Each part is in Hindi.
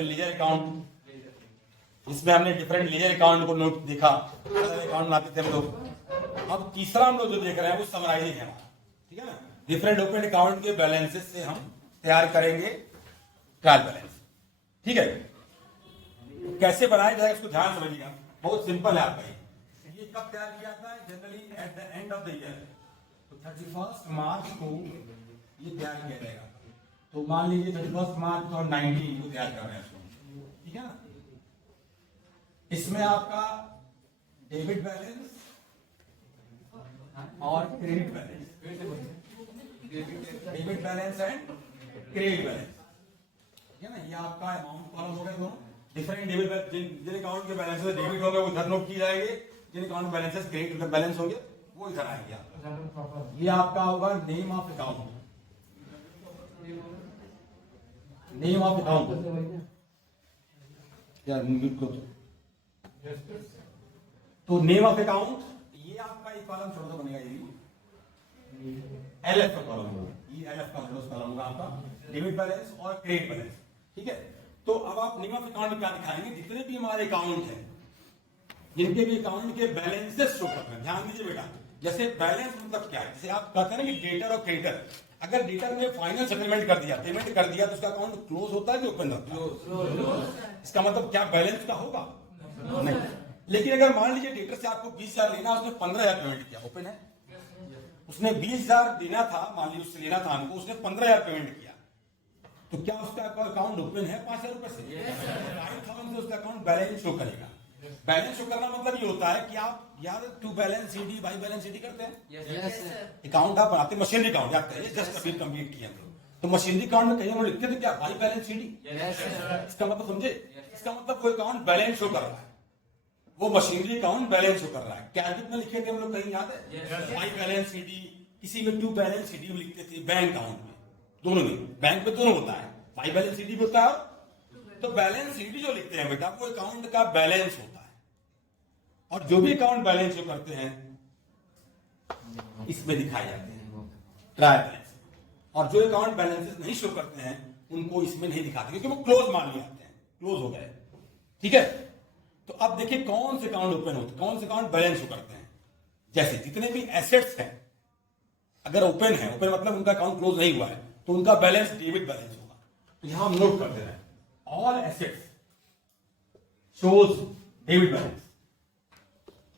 लीजर अकाउंट, इसमें हमने डिफरेंट लीजर अकाउंट को नोट देखा, अकाउंट बनाते थे हम लोग। अब तीसरा हम लोग जो देख रहे हैं वो समराइजिंग है हमारा, ठीक है ना। डिफरेंट ओपन अकाउंट के बैलेंसेस से हम तैयार करेंगे ट्रायल बैलेंस, ठीक है। कैसे बनाया जाए इसको ध्यान समझिएगा, बहुत सिंपल है आपका। ये कब तैयार किया जाता है? Generally at the end of the year, तो 31 मार्च को ये तैयार किया जाएगा। तो मान लीजिए 31 मार्च 2019 को तैयार कर रहे हैं इसको, ठीक है ना। इसमें आपका डेबिट बैलेंस और credit balance, debit balance and credit balance, ठीक है ना। ये आपका अमाउंट कॉलम हो गया दोनों। डिफरेंट डेबिट, जिन अकाउंट के बैलेंसेस डेबिट होंगे वो इधर नोट किए जाएंगे, जिन अकाउंट बैलेंसेस क्रेडिट बैलेंस होंगे वो इधर आएंगे। ये आपका होगा name of account, name of account यार तो नेम ऑफ अकाउंट, ये आपका एक कॉलम छोटा सा बनेगा, ये एलएफ का कॉलम होगा, ये एलएफ का कॉलम होगा आपका डेबिट बैलेंस और क्रेडिट बैलेंस, ठीक है। तो अब आप नेम ऑफ अकाउंट क्या दिखाएंगे? जितने भी हमारे अकाउंट हैं, जिनके भी अकाउंट के बैलेंसेस शो करते हैं, ध्यान दीजिए बेटा। जैसे बैलेंस मतलब क्या है? जैसे आप कहते हैं ना कि डेटर और क्रेडिटर, अगर डेटर ने फाइनल सेटलमेंट कर दिया, पेमेंट कर दिया, तो उसका अकाउंट क्लोज होता है कि ओपन होता है? इसका मतलब क्या बैलेंस का होगा? नहीं। लेकिन अगर मान लीजिए डेटर से आपको 20,000 लेना, उसने 15,000 पेमेंट किया, ओपन है। उसने 20,000 देना था, मान लीजिए उससे लेना था हमको, उसने 15,000 पेमेंट किया, तो क्या उसका अकाउंट ओपन है 5,000 रुपए से? 5,000 से उसका अकाउंट बैलेंस शो करेगा। बैलेंस शो करना मतलब ये होता है कि आप यार to balance CD by balance CD करते हैं, अकाउंट आप बनाते हैं, मशीनरी अकाउंट याद करिए, जस्ट अभी कंप्लीट किया हम लोग। तो मशीनरी अकाउंट में कहीं हम लिखते थे क्या? By balance CD. इसका मतलब समझे? इसका मतलब कोई अकाउंट बैलेंस शो कर रहा है, वो मशीनरी अकाउंट बैलेंस शो कर रहा है। क्या में लिखे थे हम लोग, कहीं याद है? बाई बैलेंस सीडी, किसी में टू बैलेंस सीडी लिखते थे, बैंक अकाउंट में, दोनों में, बैंक में दोनों होता है, बाई बैलेंस सीडी भी होता है। तो बैलेंस सीडी जो लिखते हैं बेटा, वो अकाउंट का बैलेंस होता है। और जो भी अकाउंट बैलेंस शो करते हैं इसमें दिखाए जाते हैं ट्रायल बैलेंस, और जो अकाउंट बैलेंसेस नहीं शो करते हैं उनको इसमें नहीं दिखाते, क्योंकि वो क्लोज मान लिए जाते हैं, क्लोज हो गए, ठीक है। तो अब देखिए कौन से अकाउंट ओपन होते हैं, कौन से अकाउंट बैलेंस शो करते हैं। जैसे जितने भी एसेट्स हैं अगर ओपन है, ओपन मतलब उनका अकाउंट क्लोज नहीं हुआ है, तो उनका बैलेंस डेबिट बैलेंस होगा। तो यहां हम नोट कर दे रहे हैं, all assets shows debit balance,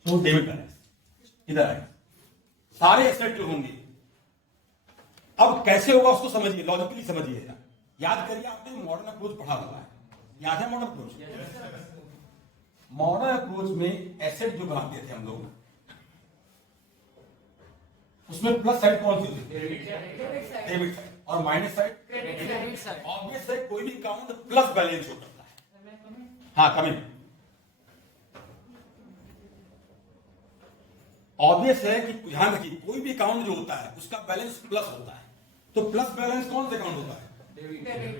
shows debit balance, इधर आए सारे एसेट जो होंगे। अब कैसे होगा उसको समझिए, लॉजिकली समझिए, याद करिए, आपने मॉडर्न अप्रोच पढ़ा हुआ है, याद है मॉडर्न अप्रोच? मॉडर्न अप्रोच में एसेट जो बनाते थे हम लोग, उसमें प्लस साइड कौन सी होती है? डेबिट साइड, और minus side credit side. Obvious है कोई भी अकाउंट प्लस बैलेंस शो करता है। हाँ, कमिंग ऑब्वियस है कि ध्यान रखिए, कोई भी अकाउंट जो होता है उसका बैलेंस प्लस होता है। तो प्लस बैलेंस कौन सा अकाउंट होता है?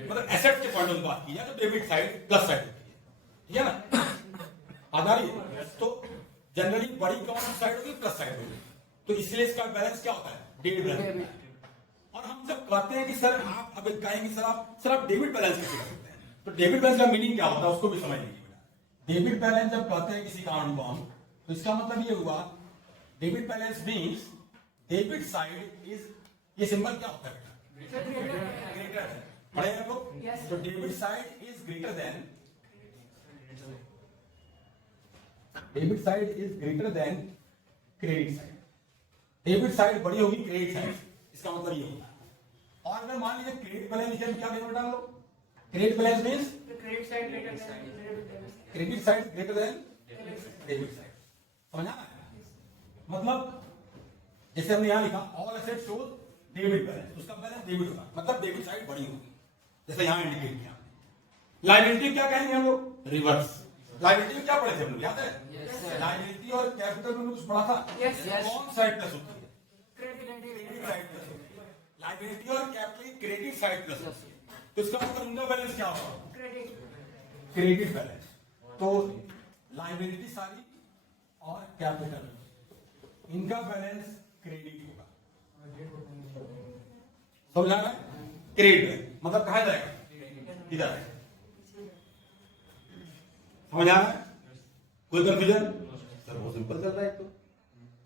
मतलब एसेट के पॉइंट ऑफ बात की है तो डेबिट साइड प्लस साइड होती है, ठीक है ना। आधारी तो जनरली बड़ी अकाउंट साइड होगी, प्लस साइड होगी, तो इसलिए इसका बैलेंस क्या होता है? Debit balance. और हम जब कहते हैं कि सर आप अब कहेंगे सर आप डेबिट बैलेंस कैसे कर सकते हैं, तो डेबिट बैलेंस का मीनिंग क्या होता है उसको भी समझ लीजिए। डेबिट बैलेंस जब कहते हैं किसी अकाउंट को हम, तो इसका मतलब ये हुआ, debit balance means debit side is, ये सिंबल क्या होता है बेटा? ग्रेटर, पढ़े हैं लोग? तो debit side is greater than, debit side is greater than credit side. Debit side बड़ी होगी क्रेडिट साइड, इसका मतलब ये होता है। और अगर मान लीजिए क्रेडिट बैलेंस लिखे, क्या लिखा बेटा हम लोग? Credit balance means credit side greater than debit side, समझा ना? मतलब जैसे हमने यहां लिखा all asset shows debit balance, उसका बैलेंस डेबिट होगा, मतलब डेबिट साइड बड़ी होगी, जैसे यहां इंडिकेट किया। लायबिलिटी क्या कहेंगे हम लोग? रिवर्स। लायबिलिटी क्या पढ़े थे हम लोग, याद है? लायबिलिटी और कैपिटल में कुछ पढ़ा था? कौन साइड प्लस होती है? क्रेडिट साइड प्लस होती है। लायबिलिटी और कैपिटल क्रेडिट साइड प्लस होती है, तो इसका मतलब उनका बैलेंस क्या होगा? Credit balance. तो लायबिलिटी सारी और कैपिटल, इनका बैलेंस क्रेडिट होगा, समझा रहा है? क्रेडिट मतलब कहा जाएगा इधर, समझ आ रहा है? कोई कंफ्यूजन? सर बहुत सिंपल चल रहा है। तो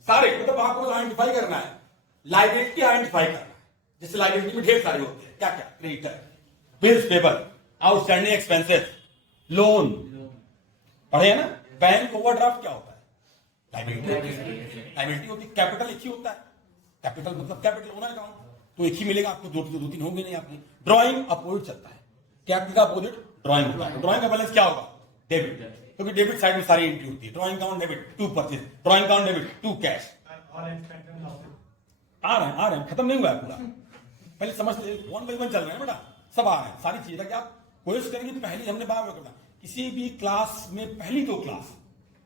सारे मतलब आपको आइडेंटिफाई करना है, लायबिलिटी आइडेंटिफाई करना है। जैसे लायबिलिटी में ढेर सारे होते हैं, क्या क्या, creditor, bills payable, outstanding expenses, loan पढ़े है ना। बैंक ओवरड्राफ्ट क्या होता है? लायबिलिटी होती है। कैपिटल एक ही होता है, कैपिटल मतलब कैपिटल होना अकाउंट, तो एक ही मिलेगा आपको, दो तीन होंगे नहीं आपने। ड्राइंग अपोजिट चलता है, कैपिटल का अपोजिट ड्राइंग होता है। ड्राइंग का बैलेंस क्या होगा? डेबिट, क्योंकि डेबिट साइड में सारी एंट्री होती है। Drawing account debit to purchase, drawing account debit to cash. आ रहे हैं, खत्म नहीं हुआ है पूरा, पहले समझ ले, वन बाई वन चल रहे हैं बेटा, सब आ रहे हैं सारी चीजें। ताकि आप कोशिश करेंगे तो पहली हमने बार करना, किसी भी क्लास में पहली दो क्लास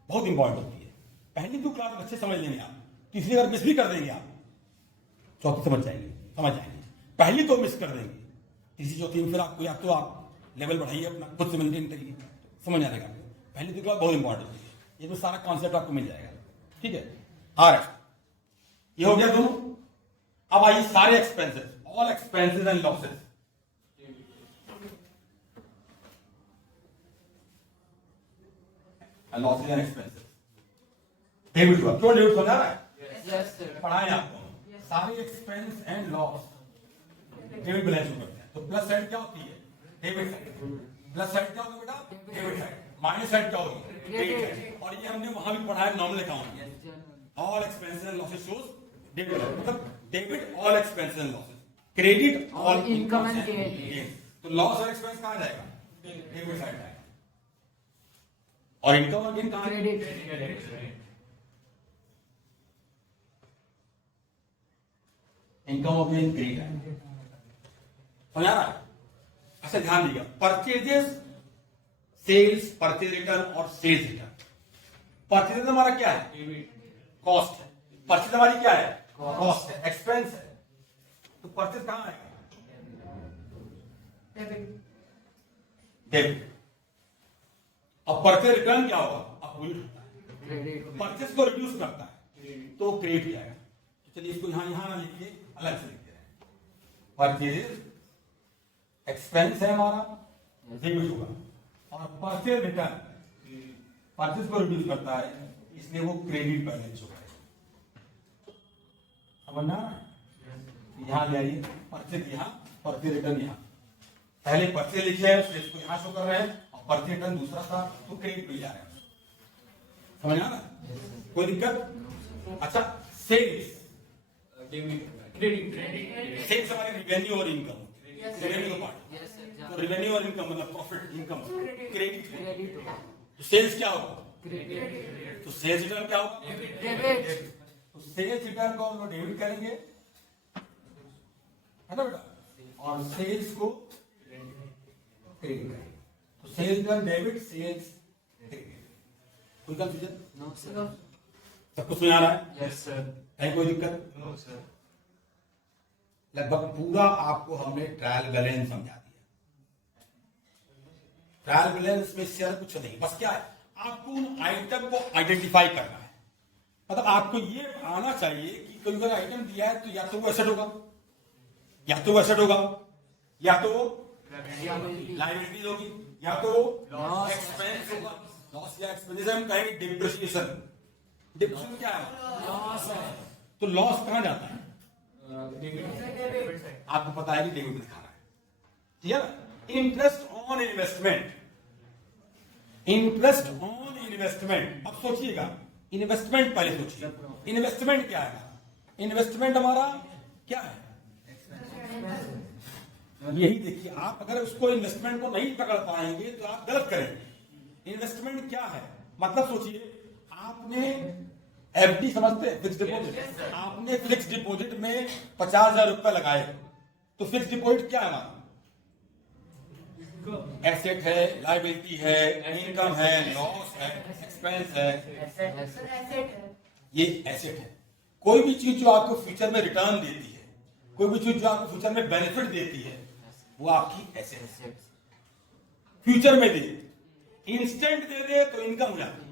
बहुत इंपॉर्टेंट होती है। पहली दो क्लास अच्छे समझ लेंगे आप, तीसरी अगर मिस भी कर देंगे आप, चौथी समझ जाएंगे। पहली दो मिस कर देंगे, तीसरी चौथी में फिर आपको या तो आप लेवल बढ़ाइए अपना, खुद से मेंटेन करिए, समझ आ जाएगा। पहली दो क्लास बहुत इंपॉर्टेंट है, ये तो सारा कॉन्सेप्ट आपको मिल जाएगा। ठीक है, आ रहा है, ये हो गया दोनों। अब आइए सारे expenses, all expenses and losses. Losses and expenses debit हुआ, क्यों डेबिट हो जा रहा है? Yes sir. पढ़ाएं आपको सारे expense and loss debit balance में करते हैं। तो प्लस साइड क्या होती है? Debit side. प्लस साइड क्या होगी बेटा? Debit side. माइनस साइड क्या होगी? Credit side. और ये हमने वहां भी पढ़ा है nominal account, all expenses and losses shows debit, मतलब debit all expenses and losses, credit all income and gain. तो लॉस और एक्सपेंस कहां जाएगा? डेबिट साइड जाएगा, और इनकम और गेन कहां? Credit. Income of gain credit है, समझ आ रहा है? अच्छा ध्यान दीजिएगा, परचेजेस, सेल्स, परचेज रिटर्न और सेल्स रिटर्न। परचेज हमारा क्या है? कॉस्ट है। परचेज हमारी क्या है? कॉस्ट है, एक्सपेंस है। तो परचेज कहां है? डेबिट। अब परचेज रिटर्न क्या होगा? अपोजिट होता है, क्रेडिट। परचेज को रिड्यूस करता है तो क्रेडिट ही आएगा। तो चलिए इसको यहां ना लिखिए, अलग से लिखते हैं। परचेज एक्सपेंस है हमारा, डेबिट होगा, और परचेज रिटर्न परचेज को रिड्यूस करता है, इसलिए वो क्रेडिट बैलेंस होगा। समझना? यहां ले आइए, परचेज यहां, परचेज रिटर्न यहां। पहले परचेज लिखे हैं, फिर इसको यहां शो कर रहे हैं, और परचेज रिटर्न दूसरा था, तो क्रेडिट मिल जा रहा है। समझ आ रहा है? कोई दिक्कत? अच्छा, सेल्स, सेल्स हमारे रिवेन्यू और इनकम, रिवेन्यू का पार्ट। तो रिवेन्यू और इनकम मतलब प्रॉफिट, इनकम, क्रेडिट। तो सेल्स क्या होगा? तो सेल्स रिटर्न क्या होगा? डेबिट। तो सेल्स रिटर्न को हम लोग डेबिट करेंगे, है ना बेटा, और सेल्स को क्रेडिट करेंगे। तो sales return debit, sales credit. कोई कंफ्यूजन? No sir. सबको समझ आ रहा है? Yes sir. है कोई दिक्कत? No sir. लगभग पूरा आपको हमने ट्रायल बैलेंस समझा दिया। ट्रायल बैलेंस में से कुछ नहीं, बस क्या है, आपको उन आइटम को आइडेंटिफाई करना है। मतलब आपको ये आना चाहिए कि कोई अगर आइटम दिया है तो या तो वो एसेट होगा, या तो वो एसेट होगा, या तो वो लायबिलिटी होगी, या तो वो एक्सपेंस होगा। लॉस या एक्सपेंस हम कहेंगे डिप्रिसिएशन। डिप्रिसिएशन क्या है? लॉस है। तो लॉस कहां जाता है? आपको पता है कि डेबिट दिखा रहा है, ठीक है। Interest on investment, interest on investment. अब सोचिएगा, इन्वेस्टमेंट पहले सोचिए, इन्वेस्टमेंट क्या है? इन्वेस्टमेंट हमारा क्या है? यही देखिए, आप अगर उसको इन्वेस्टमेंट को नहीं पकड़ पाएंगे तो आप गलत करेंगे। इन्वेस्टमेंट क्या है? मतलब सोचिए, आपने एफडी समझते हैं, फिक्स डिपॉजिट। आपने फिक्स डिपॉजिट में 50,000 रुपए लगाए, तो फिक्स डिपॉजिट क्या है हमारा? एसेट है, लायबिलिटी है, इनकम है, लॉस है, एक्सपेंस है, ये एसेट है। कोई भी चीज जो आपको फ्यूचर में रिटर्न देती है, कोई भी चीज जो आपको फ्यूचर में बेनिफिट देती है, वो आपकी एसेट है। फ्यूचर में दे, इंस्टेंट दे दे तो इनकम हो जाती है,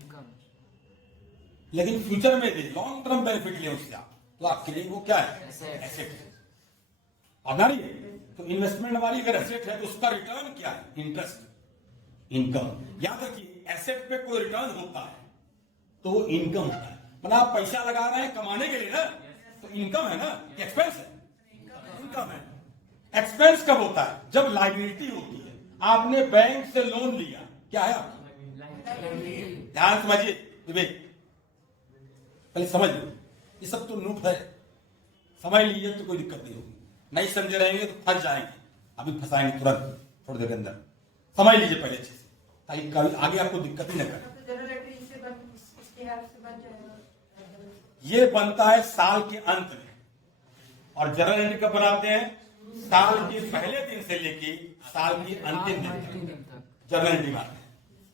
लेकिन फ्यूचर में दे, लॉन्ग टर्म बेनिफिट ले उससे आप, तो आपके लिए वो क्या है? एसेट है। अब ना रही है, तो इन्वेस्टमेंट हमारी अगर एसेट है तो उसका रिटर्न क्या है? Interest, income. याद रखिए, एसेट पे कोई रिटर्न होता है तो वो इनकम होता है। मतलब आप पैसा लगा रहे हैं कमाने के लिए ना, तो इनकम है ना, एक्सपेंस है, इनकम है। एक्सपेंस कब होता है? जब लायबिलिटी होती है। आपने बैंक से लोन लिया, क्या है आपका? ध्यान समझिए विवेक, पहले समझ लो, ये सब तो नूट है, समझ लीजिए तो कोई दिक्कत नहीं होगी। नहीं समझे रहेंगे तो फंस जाएंगे, अभी फंसाएंगे तुरंत थोड़ी देर के अंदर। समझ लीजिए पहले अच्छे से, ताकि कभी आगे आपको दिक्कत ही न करे। ये बनता है साल के अंत में, और जर्नल एंट्री कब बनाते हैं? साल के पहले दिन से लेके साल के अंतिम दिन तक जर्नल एंट्री बनाते हैं।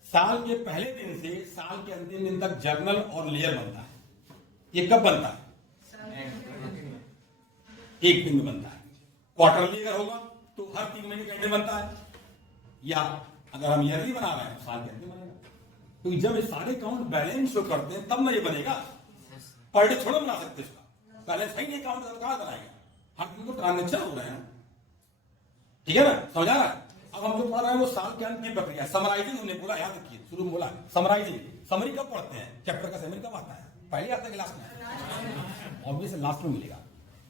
साल के पहले दिन से साल के अंतिम दिन तक जर्नल और लेजर बनता है। ये कब बनता है? एक दिन में बनता है। क्वार्टरली अगर होगा तो हर 3 महीने का एंट्री बनता है, या अगर हम ईयरली बना रहे हैं तो साल के अंत में बनेगा। क्योंकि जब ये सारे अकाउंट बैलेंस शो करते हैं तब ना ये बनेगा। पर डे थोड़ा बना सकते इसका, बैलेंस है नहीं अकाउंट कहां बनाएगा? हर दिन तो ट्रांजेक्शन हो रहे हैं, ठीक है ना, समझ आ रहा है? अब हम जो पढ़ रहे हैं वो साल के अंत की प्रक्रिया। समराइजिंग हमने बोला, याद रखिए, शुरू में बोला समराइजिंग। समरी कब पढ़ते हैं? चैप्टर का समरी कब आता है? पहले आता है कि लास्ट में? ऑब्वियसली लास्ट में मिलेगा,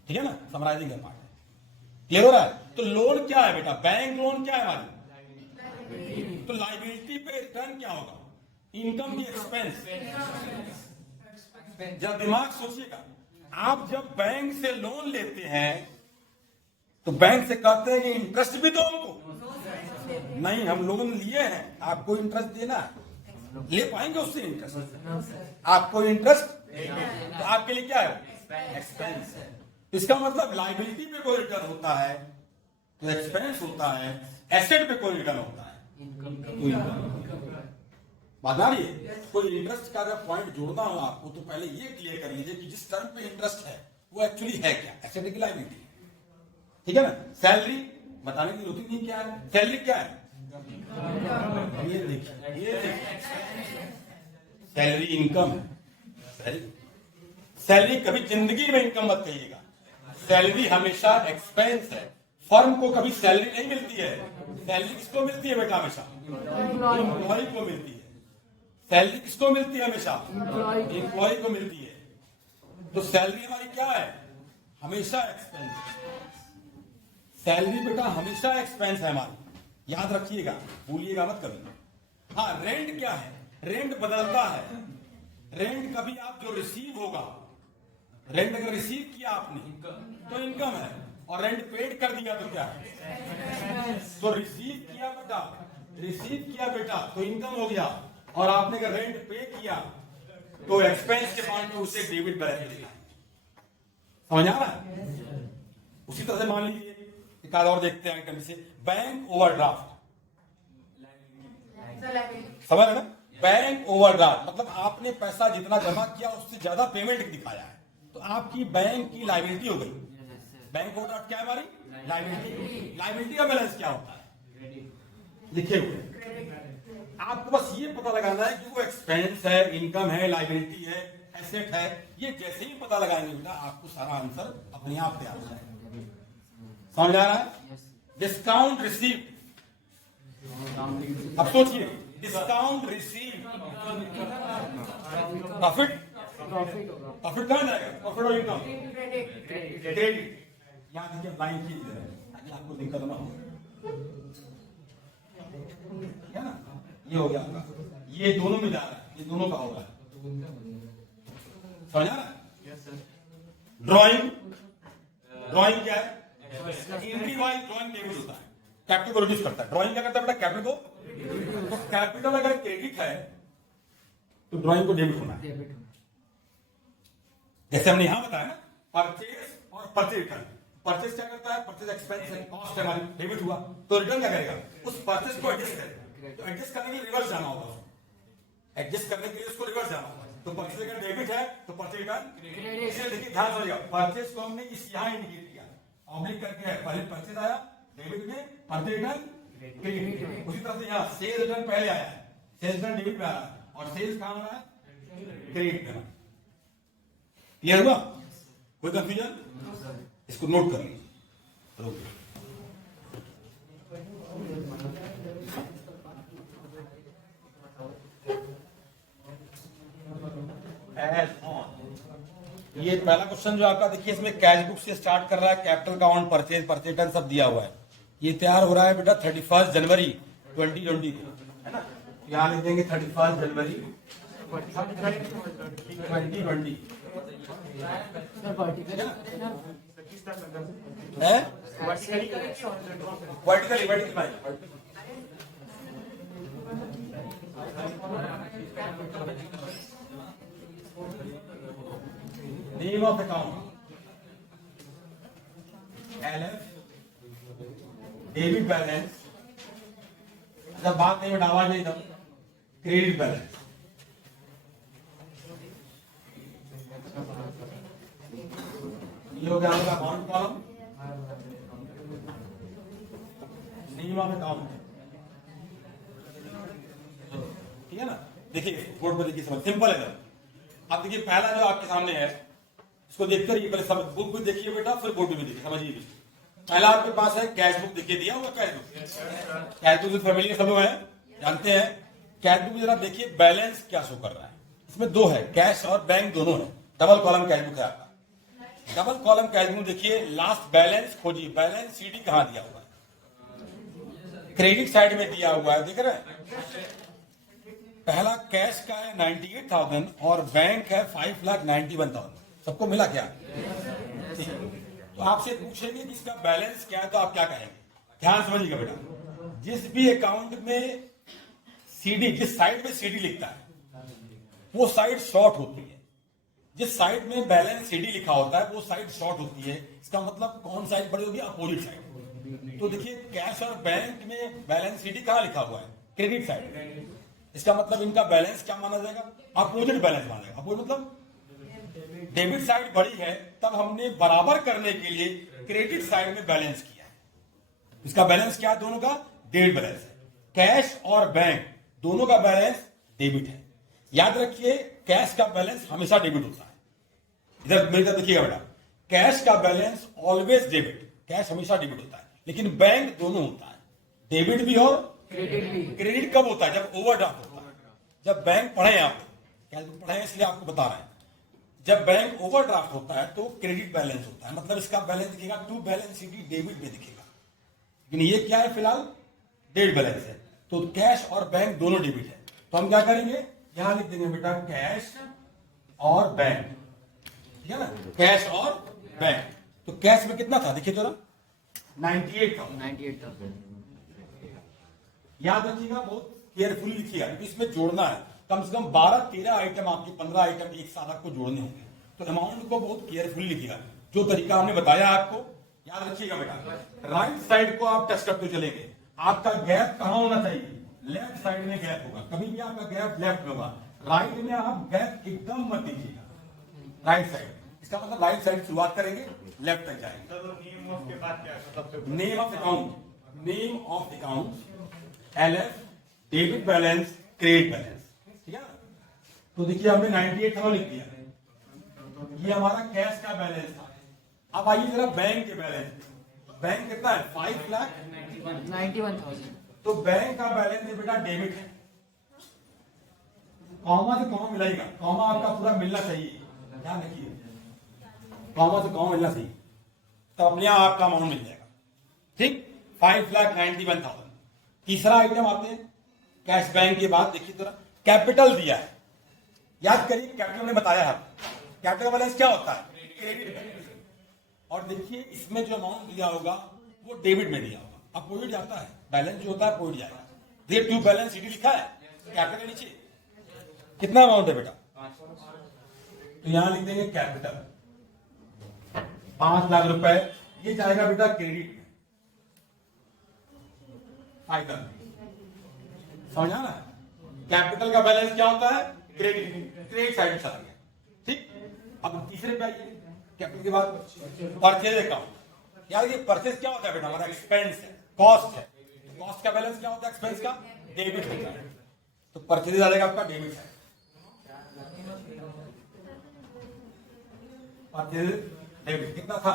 ठीक है ना। समराइजिंग का पार्ट है, क्लियर हो रहा है? तो लोन क्या है बेटा? बैंक लोन क्या है हमारी? तो लाइबिलिटी पे रिटर्न क्या होगा? इनकम की एक्सपेंस। जब दिमाग सोचिएगा, आप जब बैंक से लोन लेते हैं तो बैंक से कहते हैं कि इंटरेस्ट भी दो हमको। नहीं, हम लोन लिए हैं, आपको इंटरेस्ट देना है, ले पाएंगे उससे इंटरेस्ट? आपको इंटरेस्ट तो आपके लिए क्या है? एक्सपेंस है। इसका मतलब लाइबिलिटी पे कोई रिटर्न होता है तो एक्सपेंस होता है, एसेट पे कोई रिटर्न होता है तो इनकम। बात आ रही है? कोई इंटरेस्ट का अगर पॉइंट जोड़ना हो आपको तो पहले ये क्लियर कर लीजिए कि जिस टर्म पे इंटरेस्ट है वो एक्चुअली है क्या? एसेट की लायबिलिटी, ठीक है ना। सैलरी बताने की जरूरत नहीं, क्या है सैलरी? क्या है? ये देखिए, सैलरी इनकम है। सैलरी कभी जिंदगी में इनकम मत कहिएगा, सैलरी हमेशा एक्सपेंस है। फर्म को कभी सैलरी नहीं मिलती है। सैलरी किसको मिलती है बेटा? हमेशा एम्प्लॉय को मिलती है। सैलरी किसको मिलती है? हमेशा एम्प्लॉय को मिलती है। तो सैलरी हमारी क्या है? हमेशा एक्सपेंस। सैलरी बेटा हमेशा एक्सपेंस है हमारी, याद रखिएगा, भूलिएगा मत कभी। हाँ, रेंट क्या है? रेंट बदलता है। रेंट कभी आप जो रिसीव होगा, रेंट अगर रिसीव किया आपने तो इनकम है, और रेंट पेड कर दिया तो क्या है? तो रिसीव किया बेटा तो इनकम हो गया, और आपने अगर रेंट पे किया तो एक्सपेंस के पॉइंट में उसे डेबिट बैलेंस दिखा। समझ आ रहा है? उसी तरह से मान लीजिए एक और देखते हैं आइटम से, बैंक ओवरड्राफ्ट। समझ रहे ना? बैंक ओवरड्राफ्ट मतलब आपने पैसा जितना जमा किया उससे ज्यादा पेमेंट दिखाया है, तो आपकी बैंक की लायबिलिटी हो गई। बैंक ओवरड्राफ्ट क्या है हमारी? लायबिलिटी। लायबिलिटी का बैलेंस क्या होता है? लिखे हुए। आपको बस ये पता लगाना है कि वो एक्सपेंस है, इनकम है, लायबिलिटी है, एसेट है। ये जैसे ही पता लगाएंगे बेटा आपको सारा आंसर अपने आप तैयार हो जाएगा। समझ आ रहा है? डिस्काउंट रिसीव्ड, अब सोचिए, डिस्काउंट रिसीव्ड, प्रॉफिट कहां जाएगा? प्रॉफिट और इनकम क्रेडिट। यहां देखिए लाइन की ताकि आपको दिक्कत ना हो, है ना। ये हो गया आपका, ये दोनों में जा रहा है, ये दोनों का होगा। समझ आ रहा है? ड्राइंग क्या है? एंट्री वाइज ड्राइंग डेबिट होता है, कैपिटल को रिड्यूस करता है। ड्राइंग क्या करता है बेटा? कैपिटल को। तो कैपिटल अगर क्रेडिट है तो ड्राइंग को डेबिट होना है। जैसे हमने यहां बताया ना, परचेज और परचेज रिटर्न। परचेज क्या करता है? परचेज एक्सपेंस है, कॉस्ट है हमारी, डेबिट हुआ। तो रिटर्न क्या करेगा? उस परचेज को एडजस्ट करेगा। तो एडजस्ट करने के लिए रिवर्स जाना होगा, एडजस्ट करने के लिए उसको रिवर्स जाना होगा। तो परचेज अगर डेबिट है तो परचेज रिटर्न क्रेडिट। देखिए ध्यान समझिएगा, परचेज को हमने इस यहां इंडिकेट किया, ऑब्लिक करके है, पहले परचेज आया डेबिट में, परचेज रिटर्न क्रेडिट। उसी तरह से यहां सेल्स रिटर्न पहले आया है, सेल्स रिटर्न डेबिट में आ रहा है, और सेल्स कहां आ रहा है? क्रेडिट में। क्लियर हुआ? कोई कंफ्यूजन? इसको नोट कर लीजिए। ये पहला क्वेश्चन जो आपका देखिए इसमें कैश बुक से स्टार्ट कर रहा है, capital account, purchase, purchase turn सब दिया हुआ है। ये तैयार हो रहा है बेटा 31 जनवरी 2020 को, है ना। यहाँ लिख देंगे 31 जनवरी 2020 Sir, vertical है। vertically वर्टिकली भाई name of account LF, debit balance, जब बात नहीं में आवाज नहीं तब क्रेडिट बैलेंस। ये हो गया आपका account column, name of account, ठीक है ना। देखिए बोर्ड पर देखिए, समझ सिंपल है। अब देखिए पहला जो आपके सामने है इसको देखते रहिए, पहले सब बुक भी देखिए बेटा, फिर बोर्ड भी देखिए, समझिए भी। पहला आपके पास है कैश बुक, देखिए दिया हुआ cash book. Cash book family सब लोग हैं, जानते हैं। कैश बुक में जरा देखिए बैलेंस क्या शो कर रहा है। इसमें दो है, कैश और बैंक दोनों है। डबल कॉलम कैश बुक है आपका। डबल कॉलम कैश बुक देखिए, लास्ट बैलेंस खोजिए, बैलेंस सीडी कहां दिया हुआ है? क्रेडिट साइड में दिया हुआ है, देख रहे हैं। पहला कैश का है 98,000 और बैंक है 5,91,000। सबको मिला क्या? तो आपसे पूछेंगे कि इसका बैलेंस क्या है, तो आप क्या कहेंगे? ध्यान समझिएगा बेटा, जिस भी अकाउंट में सीडी, जिस साइड में सीडी लिखता है वो साइड शॉर्ट होती है। जिस साइड में बैलेंस सीडी लिखा होता है वो साइड शॉर्ट होती है। इसका मतलब कौन साइड बड़ी होगी? Opposite side. तो देखिए कैश और बैंक में बैलेंस सीडी कहां लिखा हुआ है? Credit side. इसका मतलब इनका बैलेंस क्या माना जाएगा? अपोजिट बैलेंस माना जाएगा। अपोजिट मतलब डेबिट साइड बड़ी है, तब हमने बराबर करने के लिए क्रेडिट साइड में बैलेंस किया है। इसका बैलेंस क्या है? दोनों का डेबिट बैलेंस है। कैश और बैंक दोनों का बैलेंस डेबिट है। याद रखिए कैश का बैलेंस हमेशा डेबिट होता है। इधर मेरी तरफ देखिएगा बेटा, कैश का बैलेंस ऑलवेज डेबिट, कैश हमेशा डेबिट होता है। लेकिन बैंक दोनों होता है, डेबिट भी और क्रेडिट कब होता है? जब ओवरड्राफ्ट होता है। जब बैंक पढ़े आप, कैश बुक पढ़े इसलिए आपको बता रहे हैं। जब बैंक ओवरड्राफ्ट होता है तो क्रेडिट बैलेंस होता है, मतलब इसका बैलेंस दिखेगा टू बैलेंस सीडी डेबिट में दिखेगा। लेकिन ये क्या है? फिलहाल डेबिट बैलेंस है। तो कैश और बैंक दोनों डेबिट है। तो हम क्या करेंगे? यहां लिख देंगे बेटा कैश और बैंक, ठीक है ना। कैश और बैंक। तो कैश में कितना था देखिए जरा, 98,000। याद रखिएगा, बहुत केयरफुली लिखिएगा, क्योंकि इसमें जोड़ना है। कम से कम 12-13 आइटम, आपके 15 आइटम एक साथ आपको जोड़ने होंगे। तो अमाउंट को बहुत केयरफुली लिखिएगा। जो तरीका हमने बताया आपको याद रखिएगा बेटा। राइट साइड को आप टच करते चलेंगे। आपका गैप कहां होना चाहिए? लेफ्ट साइड में गैप होगा। कभी भी आपका गैप लेफ्ट में होगा, राइट में आप गैप एकदम मत दीजिएगा। राइट साइड, इसका मतलब राइट साइड शुरुआत करेंगे, लेफ्ट तक जाएंगे। Name of account, name of account LF, debit balance, credit balance, ठीक है। तो देखिए हमने 98,000 लिख दिया, ये हमारा कैश का बैलेंस था। अब आइए जरा बैंक के बैलेंस। बैंक कितना है? 91,000. तो बैंक का बैलेंस है बेटा डेबिट है। कॉमा से कॉमा मिलाएगा, कॉमा आपका पूरा मिलना चाहिए, ध्यान रखिए। कॉमा से कॉमा मिलना चाहिए, तब अपने यहाँ आपका अमाउंट मिल जाएगा, ठीक। 5,91,000। तीसरा आइटम आते हैं कैश बैंक के बाद। देखिए जरा कैपिटल दिया है, याद करिए कैपिटल ने बताया है। कैपिटल बैलेंस क्या होता है? Credit balance. और देखिए इसमें जो अमाउंट दिया होगा वो डेबिट में दिया होगा, अपोजिट जाता है। बैलेंस जो होता है अपोजिट जाएगा। देखिए टू बैलेंस सीडी लिखा है कैपिटल के नीचे। कितना अमाउंट है बेटा? तो यहां लिख देंगे कैपिटल 5 लाख रुपए। ये जाएगा बेटा क्रेडिट में, फायदा। समझ आ रहा है? कैपिटल का बैलेंस क्या होता है? क्रेडिट, क्रेडिट साइड में चला गया, ठीक। अब तीसरे पे आइए, कैपिटल के बाद परचेज अकाउंट। यार ये परचेज क्या होता है बेटा? हमारा एक्सपेंस है, कॉस्ट है। कॉस्ट का बैलेंस क्या होता है? एक्सपेंस का डेबिट होता है। तो परचेज आ जाएगा आपका डेबिट है। परचेज डेबिट कितना था?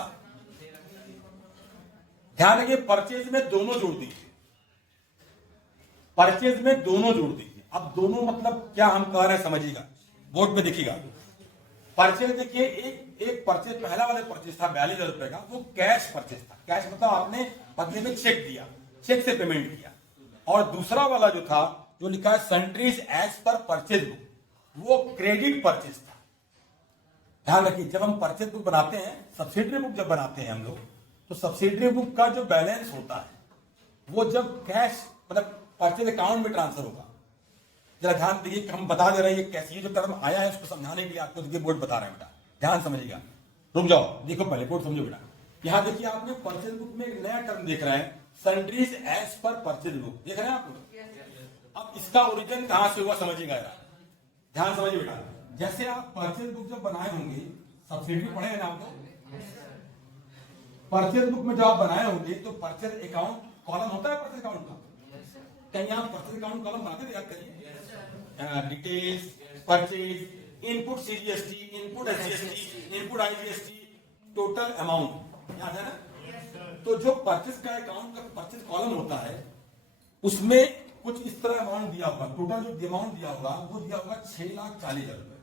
ध्यान रखिए परचेज में दोनों जोड़ दीजिए, परचेज में दोनों जोड़ दीजिए। अब दोनों मतलब क्या हम कह रहे हैं समझिएगा, बोर्ड पे देखिएगा। परचेज देखिए, एक परचेज, पहला वाला परचेज था 42,000 रुपए का, वो कैश परचेज था। कैश मतलब आपने बदले में चेक दिया, चेक से पेमेंट किया। और दूसरा वाला जो था, जो लिखा है sundries as per purchase book, वो क्रेडिट परचेज था। ध्यान रखिए, जब हम परचेज बुक बनाते हैं, सब्सिडरी बुक जब बनाते हैं हम लोग, तो सब्सिडरी बुक का जो बैलेंस होता है वो जब कैश मतलब परचेज अकाउंट में ट्रांसफर होगा। जरा ध्यान दीजिए कि हम बता दे रहे हैं ये कैसे, ये जो टर्म आया है उसको समझाने के लिए आपको देखिए बोर्ड बता रहे हैं बेटा, ध्यान समझिएगा। रुक जाओ, देखो पहले बोर्ड समझो बेटा। यहाँ देखिए, आपने परचेज बुक में एक नया टर्म देख रहे हैं, sundries as per purchase book, देख रहे हैं आप लोग। अब इसका ओरिजिन कहां से हुआ समझिएगा यार, ध्यान समझिए बेटा। जैसे आप परचेज बुक जब बनाए होंगे, सब्सिडी पढ़े हैं ना आप लोग, परचेज बुक में जब आप बनाए होंगे तो परचेज अकाउंट कॉलम होता है परचेज अकाउंट का, कहीं आप परचेज अकाउंट कॉलम बनाते थे, याद करिए। Details, purchase, input CGST, input SGST, input IGST, total amount, याद है ना। तो जो परचेज का अकाउंट का परचेज कॉलम होता है, उसमें कुछ इस तरह अमाउंट दिया होगा, टोटल जो अमाउंट दिया होगा वो दिया होगा 6,40,000 रुपए।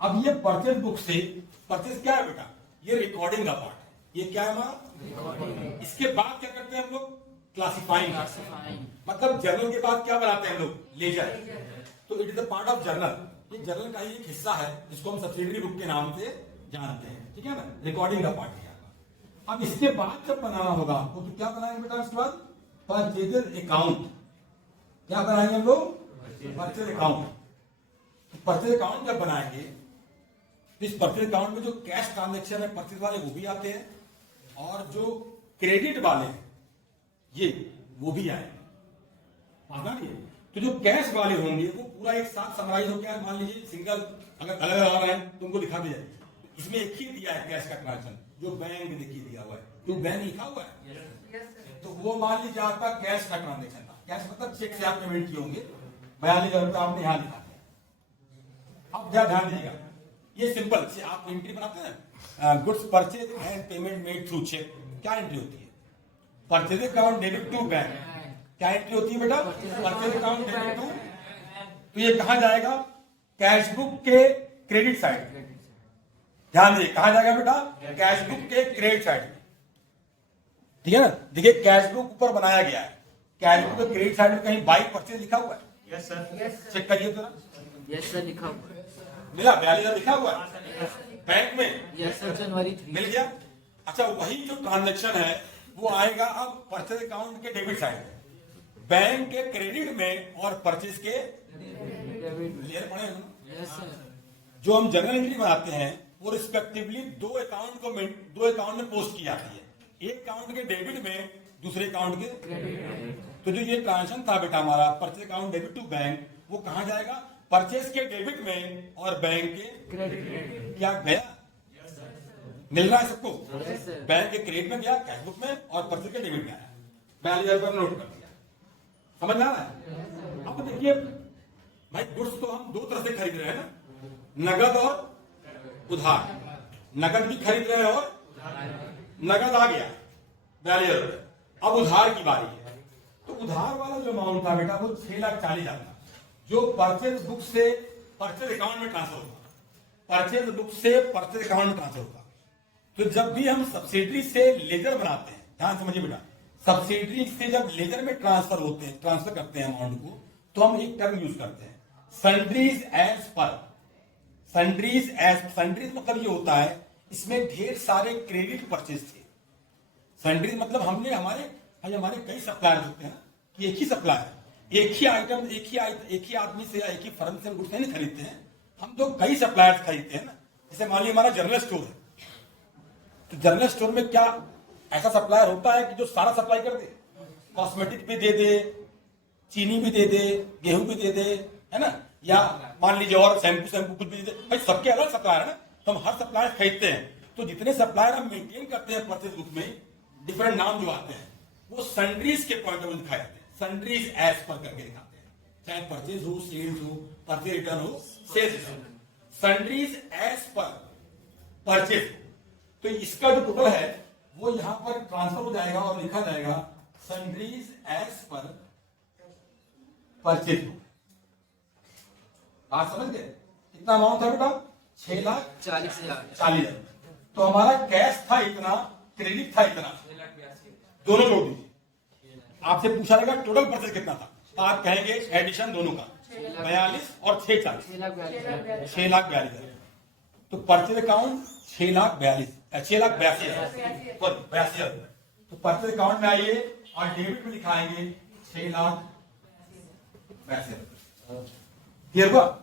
अब ये परचेज बुक से, परचेज क्या है बेटा, ये रिकॉर्डिंग का पार्ट है, ये क्या है हमारा। इसके बाद क्या करते हैं हम लोग, क्लासिफाइंग। मतलब जर्नल के बाद क्या बनाते हैं हम लोग, लेजर। तो it is the part of journal, ये जर्नल का ही एक हिस्सा है जिसको हम सब्सिडरी बुक के नाम से जानते हैं, ठीक है ना, रिकॉर्डिंग का पार्ट है। अब इसके बाद जब बनाना होगा आपको, तो क्या बनाएंगे बेटा, इसके बाद परचेज अकाउंट। क्या बनाएंगे हम लोग, परचेज अकाउंट। परचेज अकाउंट जब बनाएंगे, इस परचेज अकाउंट में जो कैश ट्रांजेक्शन है परचेज वाले वो भी आते हैं, और जो क्रेडिट वाले हैं ये वो भी आएंगे। तो जो कैश वाले होंगे वो पूरा एक साथ समराइज हो गया। मान लीजिए सिंगल अगर अलग आ रहा है तुमको दिखा दिया, इसमें एक ही दिया है कैश का ट्रांजेक्शन, जो बैंक देखिए दिया हुआ है, जो बैंक लिखा हुआ है, तो वो मान लीजिए आपका कैश का ट्रांजेक्शन था। कैश मतलब चेक से आप पेमेंट किए होंगे, 42,000 रुपये आपने यहाँ लिखा दिया। अब क्या ध्यान दीजिएगा, ये सिंपल से आप एंट्री बनाते हैं, goods purchase and payment made through cheque, क्या एंट्री होती है, purchase account debit to bank, क्या एंट्री होती है बेटा, परचेज अकाउंट डेबिट टू। तो ये कहां जाएगा, कैश बुक के क्रेडिट साइड। ध्यान दीजिए, कहां जाएगा बेटा, कैश बुक के क्रेडिट साइड, ठीक है ना। देखिए कैश बुक ऊपर बनाया गया है, कैश बुक के क्रेडिट साइड में कहीं बाई परचेज लिखा हुआ है, यस सर, चेक करिए जरा, यस सर लिखा हुआ है, मिला 42,000 लिखा हुआ है बैंक में, यस सर, जनवरी 3 मिल गया। अच्छा, वही जो ट्रांजेक्शन है वो आएगा अब परचेज अकाउंट के डेबिट साइड में, बैंक के क्रेडिट में और परचेज के लेयर पड़े हैं। यस सर, जो हम जनरल एंट्री बनाते हैं वो रिस्पेक्टिवली दो अकाउंट में पोस्ट की जाती है, एक अकाउंट के डेबिट में, दूसरे अकाउंट के। तो जो ये ट्रांजेक्शन था बेटा हमारा purchase account debit to bank, वो कहां जाएगा, परचेज के डेबिट में और बैंक के क्रेडिट। क्या गया, मिल रहा है सबको, बैंक के क्रेडिट में गया, कैश बुक में, और परचेज के डेबिट में आया, 42,000 रुपये नोट कर दिया, समझ आ रहा है। अब देखिए भाई, गुड्स तो हम दो तरह से खरीद रहे हैं ना, नगद और उधार। नगद भी खरीद रहे हैं और नगद आ गया 42,000 रुपये, अब उधार की बारी है। तो उधार वाला जो अमाउंट था बेटा वो 6,40,000 था, जो परचेज बुक से परचेज अकाउंट में ट्रांसफर होगा, परचेज बुक से परचेज अकाउंट में ट्रांसफर होगा। तो जब भी हम सब्सिडरी से लेजर बनाते हैं, ध्यान समझिए बेटा, सब्सिडरी से जब लेजर में ट्रांसफर करते हैं अमाउंट को, तो हम एक टर्म यूज करते हैं, सन्ड्रीज एज पर। सन्ड्रीज मतलब ये होता है, इसमें ढेर सारे क्रेडिट परचेज थे। सन्ड्रीज मतलब हमारे कई सप्लायर होते हैं कि एक ही सप्लायर, एक ही आइटम, एक ही आदमी से या एक ही फर्म से गुड्स नहीं खरीदते हैं, हम तो कई सप्लायर खरीदते हैं ना। जैसे मान लीजिए हमारा जनरल स्टोर है, तो जनरल स्टोर में क्या ऐसा सप्लायर होता है कि जो सारा सप्लाई कर दे, कॉस्मेटिक भी दे दे, चीनी भी दे दे, गेहूं भी दे दे, है ना, या मान लीजिए और शैम्पू कुछ भी दे दे। भाई सबके अलग सप्लायर है ना, तो हम हर सप्लायर खरीदते हैं। तो जितने सप्लायर हम मेंटेन करते हैं परचेज बुक में, डिफरेंट नाम जो आते हैं वो सन्ड्रीज के पॉइंट ऑफ व्यू दिखाए जाते हैं, सन्ड्रीज एज पर करके दिखाते हैं, चाहे परचेज हो, सेल्स हो, परचेज रिटर्न हो, सेल्स हो, सन्ड्रीज एज पर परचेज। तो इसका जो टोटल है वो यहां पर ट्रांसफर हो जाएगा और लिखा जाएगा सन्ड्रीज एज पर परचेज। बात समझ गए, कितना अमाउंट था बेटा? 40,000 6,40,000। तो हमारा कैश था इतना, क्रेडिट था इतना, दोनों जोड़ दीजिए। आपसे पूछा रहेगा टोटल परचेज कितना था, तो आप कहेंगे एडिशन दोनों का 42 और 6,40, 6,42,000। तो परचेज अकाउंट 6,82,000। तो परचेज अकाउंट में आइए और डेबिट में लिखाएंगे 6,82,000। क्लियर हुआ?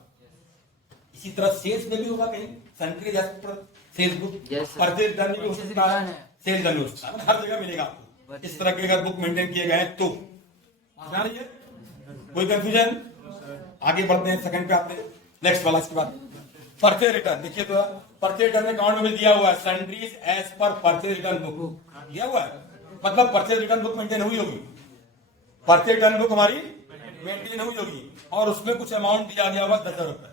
इसी तरह सेल्स में भी होगा कहीं sundry sales book, Yes, sir. Purchase done भी हो सकता है, Return है। सेल्स डन हो सकता है, हर जगह मिलेगा आपको। इस तरह के अगर बुक मेंटेन किए गए हैं तो आ रही है कोई कंफ्यूजन? आगे बढ़ते हैं, सेकंड पे आते हैं, नेक्स्ट वाला। इसके बाद परचेज रिटर्न देखिए, तो परचेज रिटर्न अकाउंट में दिया हुआ है sundries as per purchase return book दिया हुआ है, मतलब परचेज रिटर्न बुक मेंटेन हुई होगी, परचेज रिटर्न बुक हमारी मेंटेन हुई होगी, और उसमें कुछ अमाउंट दिया गया होगा 10,000 रुपए,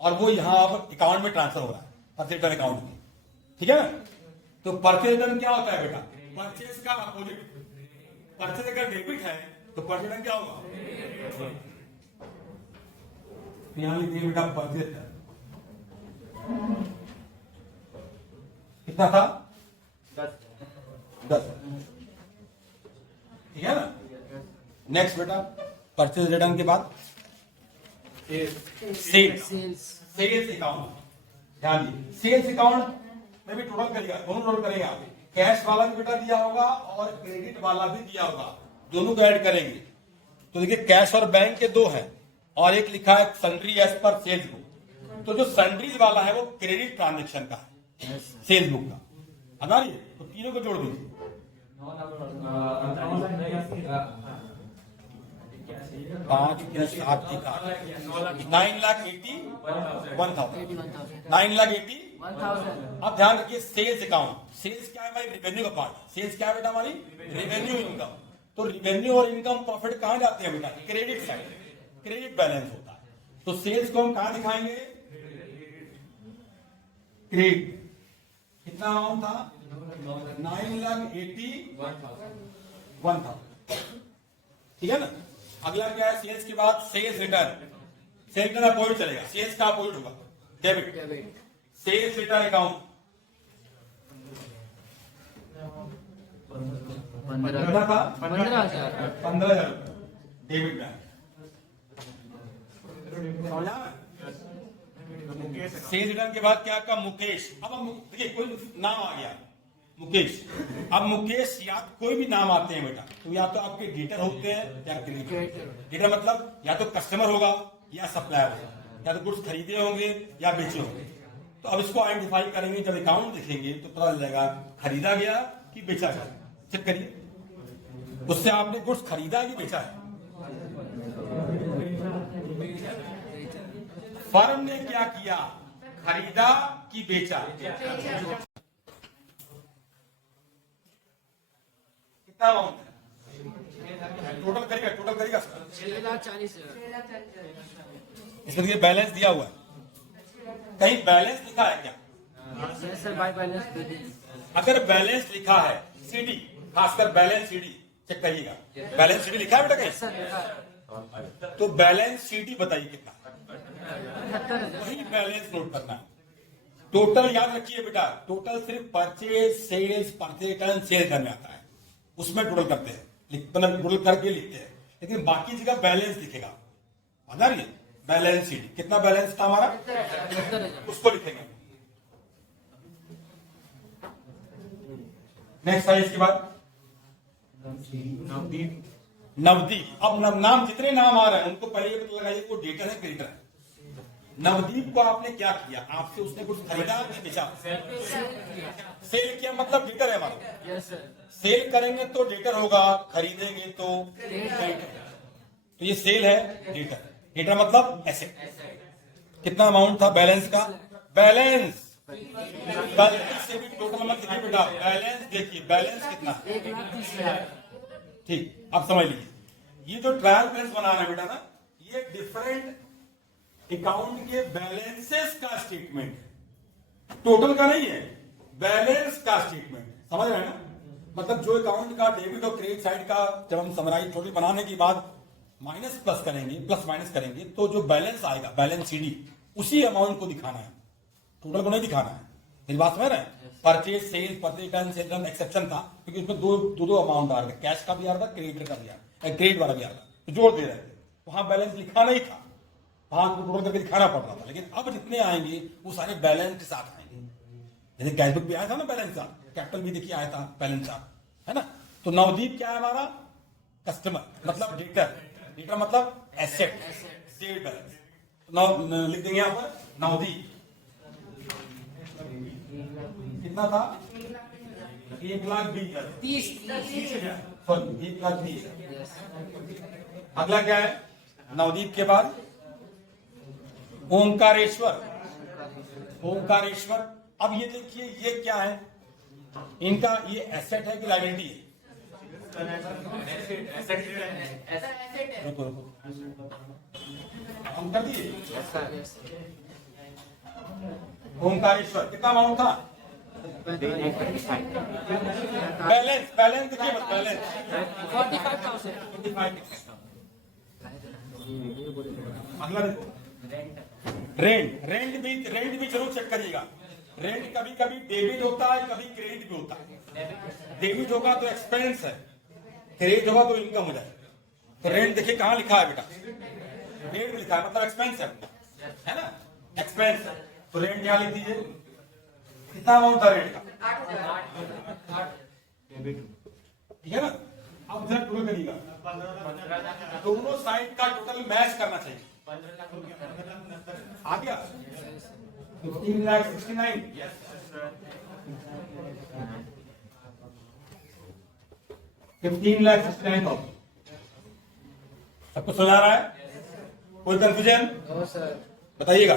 और वो यहाँ अब अकाउंट में ट्रांसफर हो रहा है परचेज रिटर्न अकाउंट में। ठीक है ना? तो परचेज रिटर्न क्या होता है बेटा? परचेज का अपोजिट। परचेज अगर डेबिट है तो परचेज रिटर्न क्या होगा? यहां लिखिए बेटा परचेज कितना था? 10। ठीक है ना? नेक्स्ट बेटा परचेज रिटर्न के बाद सेल्स अकाउंट। ध्यान दीजिए, सेल्स अकाउंट में भी टोटल करिएगा, दोनों टोटल करेंगे आप। कैश वाला भी बेटा दिया होगा और क्रेडिट वाला भी दिया होगा, दोनों को ऐड करेंगे। तो देखिए कैश और बैंक के दो हैं, और एक लिखा है sundry as per sales book. तो जो सन्ड्रीज वाला है वो क्रेडिट ट्रांजेक्शन का है, सेल्स बुक का। अदा रही है? तो तीनों को जोड़ दीजिए। 5 + 7 = 9,81,000। 9,80,000। अब ध्यान रखिए सेल्स अकाउंट, सेल्स क्या है भाई? रेवेन्यू का पार्ट। सेल्स क्या है बेटा? हमारी रेवेन्यू इनकम। तो रेवेन्यू और इनकम प्रॉफिट कहां जाते हैं बेटा? क्रेडिट साइड, क्रेडिट बैलेंस होता है। तो सेल्स को हम कहां दिखाएंगे? क्रेडिट। कितना अमाउंट था? 9,81,000। ठीक है ना? अगला क्या है? सेल्स के बाद sales return. Sales return opposite चलेगा, सेल्स का अपोजिट होगा debit. Sales return account 15,000 debit में। समझा? सेल्स रिटर्न के बाद क्या का? मुकेश। अब हम देखिए कोई नाम आ गया मुकेश। अब मुकेश या कोई भी नाम आते हैं बेटा, तो या तो आपके डेटर होते हैं या क्रेडिटर। डेटर मतलब या तो कस्टमर होगा या सप्लायर होगा, या तो गुड्स खरीदे होंगे या बेचे होंगे। तो अब इसको आइडेंटिफाई करेंगे, जब अकाउंट देखेंगे तो पता चल जाएगा खरीदा गया कि बेचा गया। चेक करिए, उससे आपने गुड्स खरीदा कि बेचा है। फर्म ने क्या किया? खरीदा कि बेचा? कितना अमाउंट है? टोटल करिएगा, टोटल करिएगा। 6,40,000। इसमें देखिए बैलेंस दिया हुआ है, कहीं बैलेंस लिखा है क्या? Yes, sir, by balance bidding. अगर बैलेंस लिखा है सीडी, खासकर बैलेंस सीडी चेक करिएगा। बैलेंस सीडी लिखा है बेटा कहीं? Sir, लिखा है। तो बैलेंस सीडी बताइए कितना? 78,000। वही बैलेंस नोट करना है। टोटल याद रखिए बेटा, टोटल सिर्फ purchase, sales, purchase return, sales करने आता है, उसमें टोटल करते हैं, मतलब टोटल करके लिखते हैं। लेकिन बाकी जगह बैलेंस दिखेगा, बता रही बैलेंस शीट। कितना बैलेंस था हमारा? 73,000। उसको लिखेंगे। नेक्स्ट है इसके बाद नवदीप। अब नाम जितने नाम आ रहे हैं उनको पहले पता लगाइए को डेटर है क्रेडिटर है। नवदीप को आपने क्या किया? आपसे उसने कुछ खरीदा कि बेचा? सेल किया, मतलब डेटर है हमारा। Yes, sir. सेल करेंगे तो डेटर होगा, खरीदेंगे तो क्रेडिटर। तो ये सेल है, डेटर। डेटर मतलब एसेट। कितना अमाउंट था बैलेंस का? बैलेंस गलती से भी टोटल मत लिखिए बेटा, बैलेंस देखिए बैलेंस कितना है। 1,30,000। ठीक, अब समझ लीजिए, ये जो ट्रायल बैलेंस बना रहे हैं बेटा ना, ये डिफरेंट अकाउंट के बैलेंसेस का स्टेटमेंट है, टोटल का नहीं है, बैलेंस का स्टेटमेंट। समझ रहे हैं ना? मतलब जो अकाउंट का डेबिट और क्रेडिट साइड का जब हम समराइज टोटल बनाने के बाद माइनस प्लस करेंगे, प्लस माइनस करेंगे, तो जो बैलेंस आएगा, बैलेंस सीडी, उसी अमाउंट को दिखाना है, टोटल को नहीं दिखाना है। मेरी बात समझ रहे हैं? Purchase, sale, purchase sale exception था क्योंकि उसमें दो अमाउंट आ रहे थे, कैश का भी आ रहा था, क्रेडिट का भी आ रहा था, क्रेडिट वाला भी आ रहा था, तो जोड़ दे रहे थे। वहां बैलेंस लिखा नहीं था, वहां टोटल करके दिखाना पड़ रहा था। लेकिन अब जितने आएंगे वो सारे बैलेंस के साथ आएंगे। जैसे कैश बुक भी आया था ना बैलेंस चार्ट, कैपिटल भी देखिए आया था बैलेंस चार्ट, है ना। तो नवदीप क्या है हमारा? कस्टमर, मतलब डेटर, डेटर मतलब एसेट, डेट बैलेंस। तो लिख देंगे यहां पर नवदीप कितना था? 1,20,30, सॉरी 1,20,30। अगला क्या है नवदीप के बाद? ओंकारेश्वर, ओंकारेश्वर। अब ये देखिए ये क्या है, इनका ये एसेट है कि लायबिलिटी है? रुको हम कर दिए। ओंकारेश्वर कितना अमाउंट था? बैलेंस, बैलेंस देखिए बस, बैलेंस 45,000। अगला देखो रेंट, रेंट भी जरूर चेक करिएगा। रेंट कभी कभी डेबिट होता है, कभी क्रेडिट भी होता है। डेबिट होगा तो एक्सपेंस है, क्रेडिट होगा तो इनकम हो जाएगा। तो रेंट देखिए कहां लिखा है बेटा? रेंट में लिखा है, मतलब एक्सपेंस है ना, एक्सपेंस। तो रेंट यहां लिख दीजिए। कितना अमाउंट था रेंट का? ठीक है ना। अब जरा टोटल करिएगा, दोनों साइड का टोटल मैच करना चाहिए। आ गया 15,69,000। सबको समझ आ रहा है? कोई कंफ्यूजन नो सर। बताइएगा।